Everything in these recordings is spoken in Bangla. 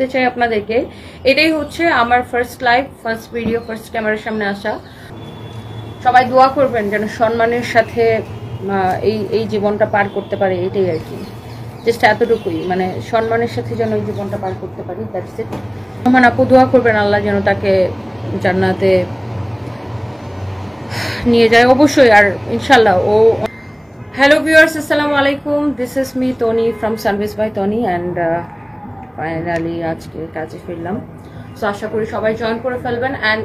করতে চাই আপনাদেরকে। এটাই হচ্ছে আমার first live, first video, first ক্যামেরার সামনে আসা। সবাই দোয়া করবেন যেন সম্মানের সাথে এই জীবনটা পার করতে পারে, এটাই আর কি। জাস্ট এতটুকুই, মানে সম্মানের সাথে যেন এই জীবনটা পার করতে পারি, দ্যাটস ইট। রহমান আপু দোয়া করবেন আল্লাহ যেন তাকে জান্নাতে নিয়ে যায় অবশ্যই, আর ইনশাল্লাহ ও। হ্যালো ভিউয়ার্স, আসসালামু আলাইকুম, this is me Tony from service by Tony and finally আজকে কাজে ফিরলাম। সো আশা করি সবাই জয়েন করে ফেলবেন অ্যান্ড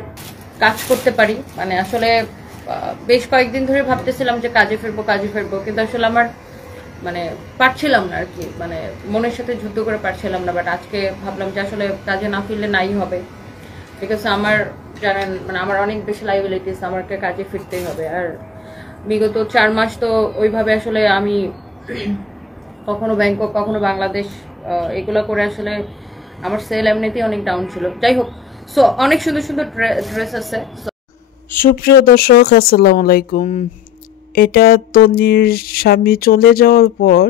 কাজ করতে পারি। মানে আসলে বেশ কয়েকদিন ধরে ভাবতেছিলাম যে কাজে ফিরবো, কিন্তু আসলে আমার মানে পারছিলাম না আর কি, মানে মনের সাথে যুদ্ধ করে পারছিলাম না। বাট আজকে ভাবলাম যে আসলে কাজে না ফিরলে নাই হবে, বিকজ আমার জানেন মানে আমার অনেক বেশি লাইবিলিটিস, আমাকে কাজে ফিরতেই হবে। আর বিগত 4 মাস তো ওইভাবে আসলে আমি কখনো ব্যাংকক, কখনো বাংলাদেশ, এগুলো করে আসলে আমার সেল এমনিতেই অনেক ডাউন ছিল। যাই হোক, সো অনেক সুন্দর সুন্দর ড্রেস আছে। সুপ্রিয় দর্শক, আসসালামু আলাইকুম। এটা তনির স্বামী চলে যাওয়ার পর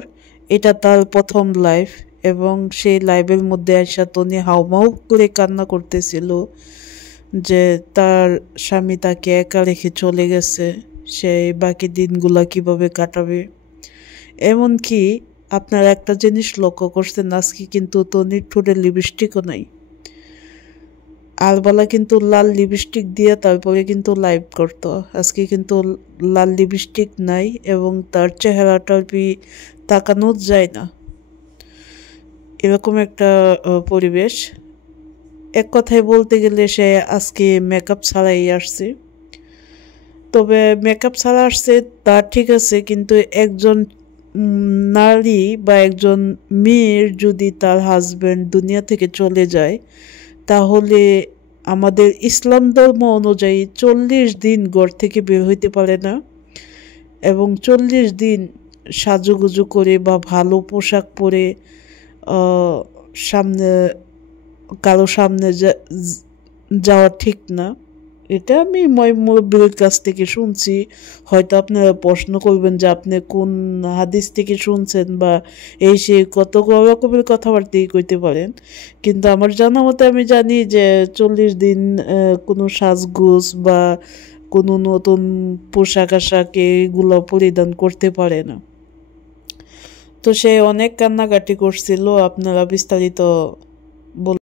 এটা তার প্রথম লাইভ, এবং সেই লাইভের মধ্যে আয়সা তনি হাউমাউ করে কান্না করতেছিল যে তার স্বামী তাকে একা রেখে চলে গেছে, সেই বাকি দিনগুলা কিভাবে কাটাবে। এমনকি আপনারা একটা জিনিস লক্ষ্য করছেন, আজকে কিন্তু তনির ঠোঁটে লিপস্টিকও নাই। আলবালা কিন্তু লাল লিপস্টিক দিয়ে তারপরে কিন্তু লাইভ করতো, আজকে কিন্তু লাল লিপস্টিক নাই এবং তার চেহারাটার তাকানো যায় না, এরকম একটা পরিবেশ। এক কথায় বলতে গেলে সে আজকে মেকআপ ছাড়াই আসছে। তবে মেকআপ ছাড়া আসছে তা ঠিক আছে, কিন্তু একজন নারী বা একজন মেয়ের যদি তার হাজব্যান্ড দুনিয়া থেকে চলে যায়, তাহলে আমাদের ইসলাম ধর্ম অনুযায়ী 40 দিন ঘর থেকে বের হইতে পারে না, এবং 40 দিন সাজুগুজু করে বা ভালো পোশাক পরে সামনে কারো সামনে যাওয়া ঠিক না। এটা আমি মুরব্বীর কাছ থেকে শুনছি। হয়তো আপনারা প্রশ্ন করবেন যে আপনি কোন হাদিস থেকে শুনছেন, বা এই সেই কত রকমের কথাবার্তাই কইতে পারেন, কিন্তু আমার জানা মতে আমি জানি যে 40 দিন কোনো সাজগোজ বা কোনো নতুন পোশাক আশাক এগুলো পরিধান করতে পারে না। তো সে অনেক কান্নাকাটি করছিল, আপনারা বিস্তারিত